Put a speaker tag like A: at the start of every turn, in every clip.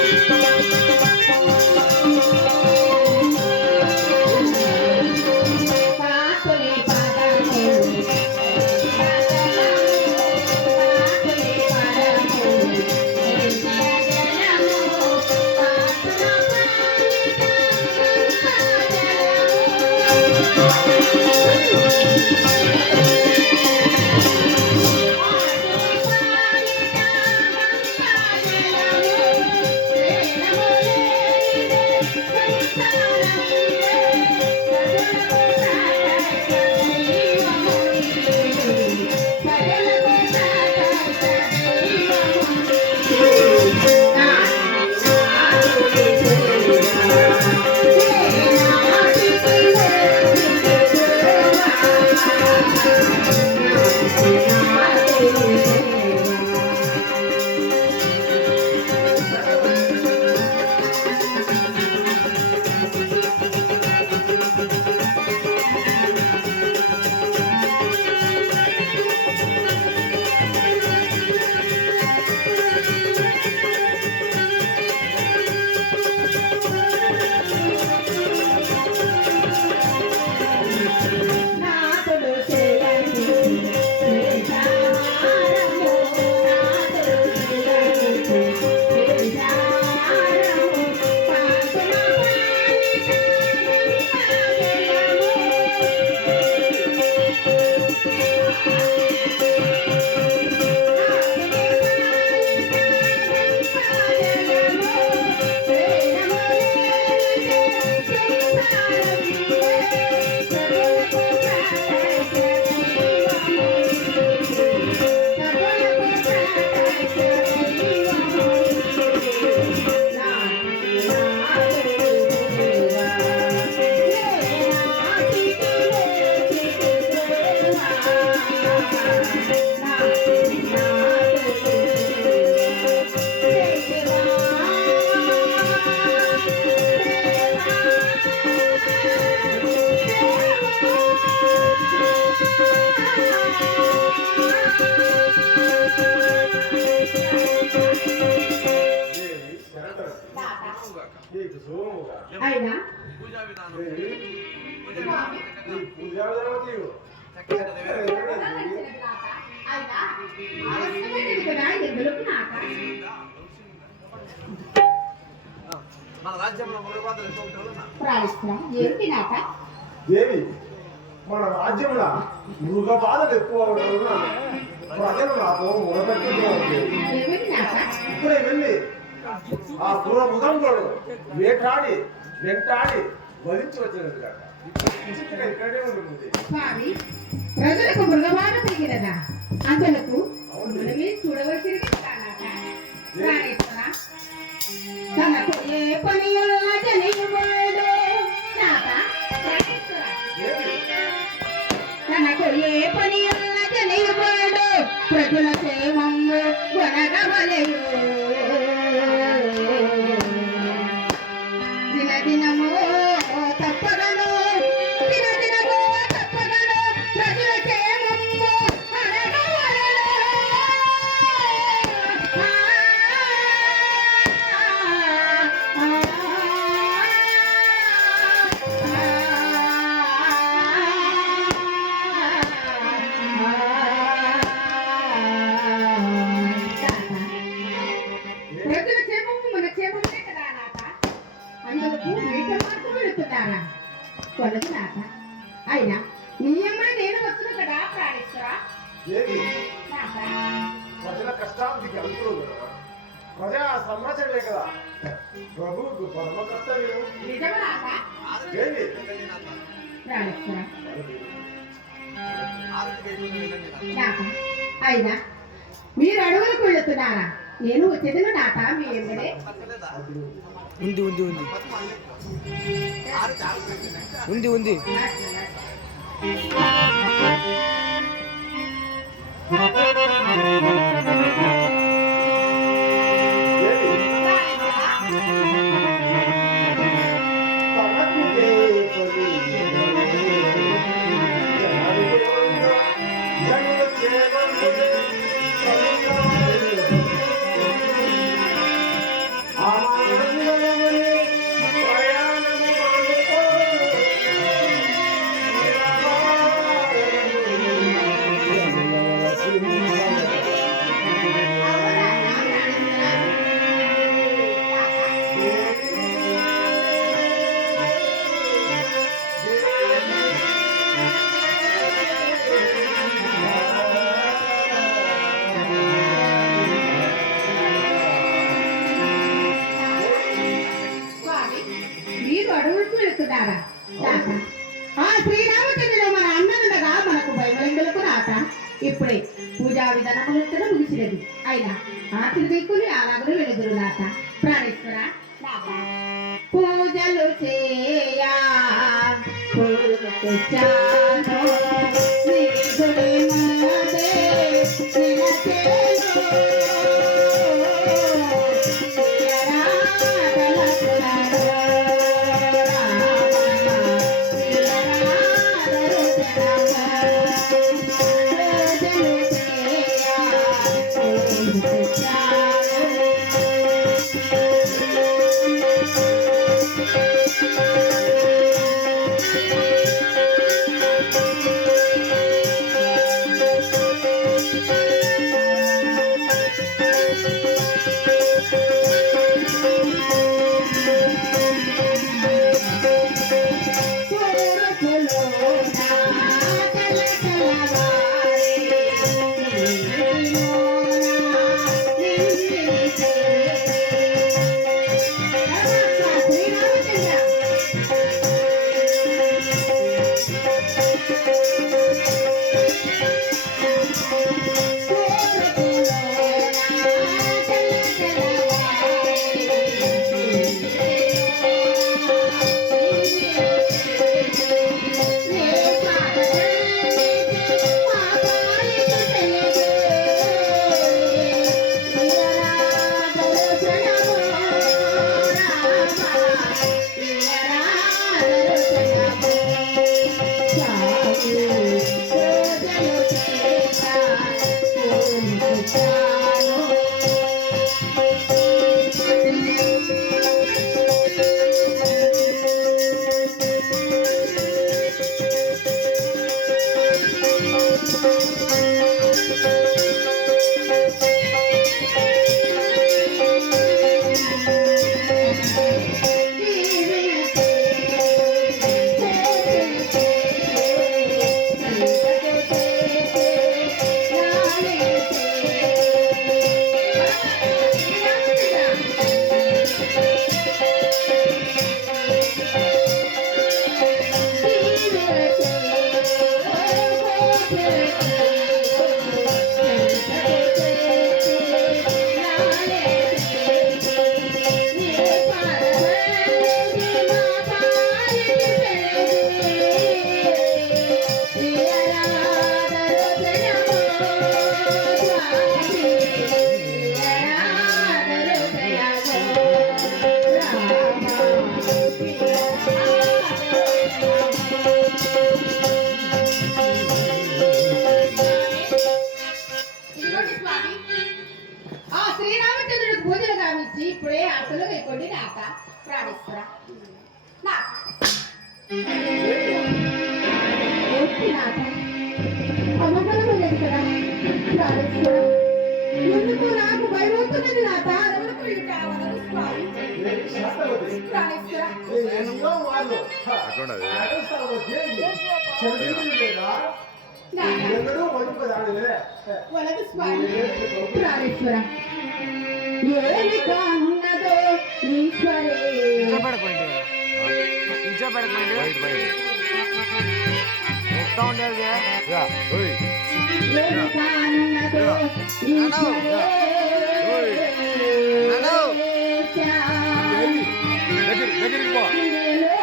A: Thank you. నీకు సోముగా.
B: పూజా విధానం పూజా విధానం మన రాజ్యంలో ఎక్కువ ఉంటారు
A: దేవి మన రాజ్యంలో మృగ బాధలు ఎక్కువ అవడం వలన ప్రజలు నాతో ఆ పుర ముదంలోడు వేటాడి వెంటాడి వధించి వచ్చినది కాక ఇక్కడే ఉంటుంది
C: స్వామి ప్రజలకు మృగబాధ పెరిగినదా? అందులకు మనమే చూడవలసినది తనకు ఏ? పని తనకు ఏ పని ప్రజల క్షేమము కొనగవలయు
A: కష్టానికి అంతులు ప్రజా సంరక్షణే కదా. ప్రభువుకు పరమ కర్తవ్యం
C: అయినా మీరు అడవులకు వెళుతున్నారా? నేను వచ్చేదిను నాట మీ
B: పక్కలేదా?
D: ఉంది ఉంది ఉంది. ఉంది ఉంది.
A: నాట నాట ఆ శ్రీరామచంద్రుడు మన అన్నదనగా మనకు భయమలింగులకు నాట ఇప్పుడే పూజా విధానములతో ముగిసినది. అయినా ఆ త్రిదిక్కులు అలాగనే వెలుగురు నాట ప్రాణేశ్వర పూజలు చేయా. పూజలు నాక ప్రాణేశ్వర నాక ఏంటి నాక అమ్మకలం లేదు కదా ప్రాణేశ్వర ఎందుకు నాకు భయమవుతున్నది నాక అడవులకు ఇట వదలు స్వామి
D: శాస్త్రవతి
A: ప్రాణేశ్వర
D: ఎన్నో వాళ్ళు చదివించలేదా
A: నాక
D: ఎన్నడూ మర్చిపోదాడులే
A: వలదు స్వామి ప్రాణేశ్వర ఏమి కానున్నదో ఈశ్వరే
E: ఇంట్లో పడకండి ఇంట్లో పడకండి మొత్తం ఉండేది
A: ఏమి కానున్నదో ఈశ్వరే
B: దగ్గరికి పో
A: ఇందులో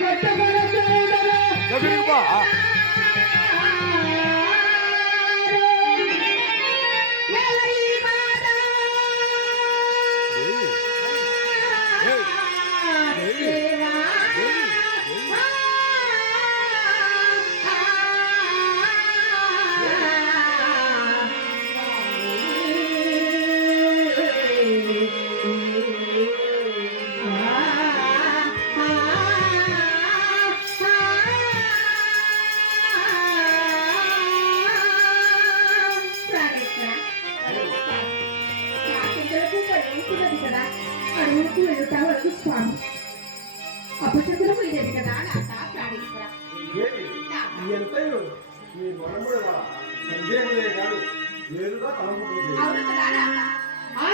A: కొట్టబడుతుందరో
B: దగ్గరికి పో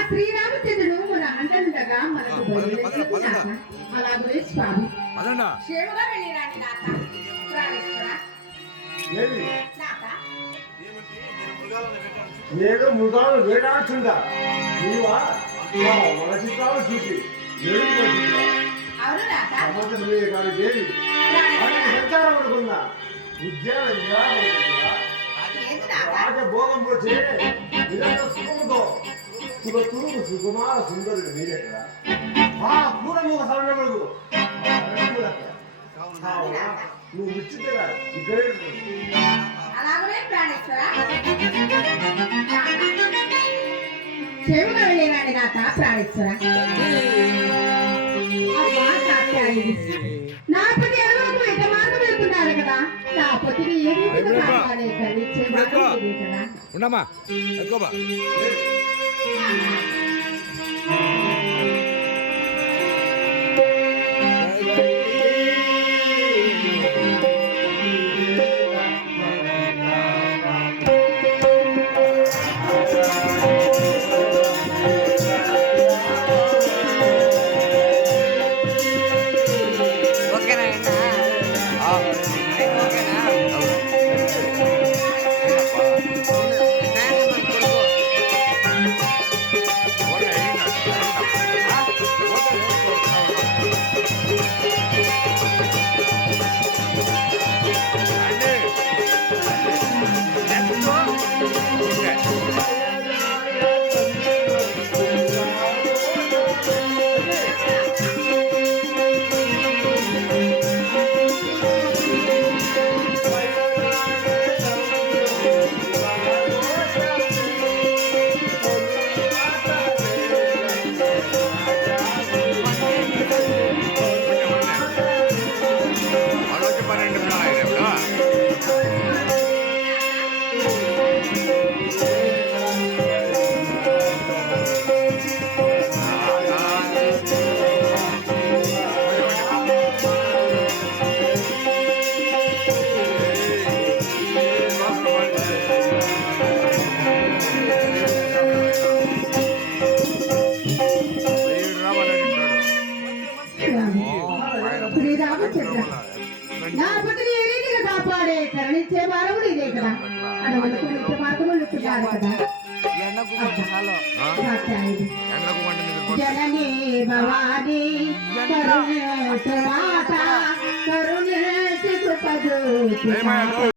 A: శ్రీరామచంద్రుడు మన అండగా మనకు. అలాగే స్వామి. క్షేమగా
D: మృగాలు వేటాడుతుందా నీవా? మన చిత్రాలు చూసి. సంచారం అనుకున్నా
A: నాథ?
D: రాజభోగం వచ్చే నిరంతర తురుగు సుకుమార సుందరుడు ఆ పూర్వముఖ సరణములకు నువ్వు ఇక్కడే.
A: అలాగనే ప్రాణేశ్వర. ప్రాణేశ్వర. నా పతి మార్గం వెళ్తున్నారు కదా. నా పతిని కాపాడే కదా.
B: ఉండమ్మా. ఎక్కువ
A: కరుణించే వారముడు ఇదే కదా. అడవులకు నిత్య మార్గములు వెళ్తున్నారు కదా. జననీ భవానీ కరుణేత మాత కరుణేతి కృపజోతి?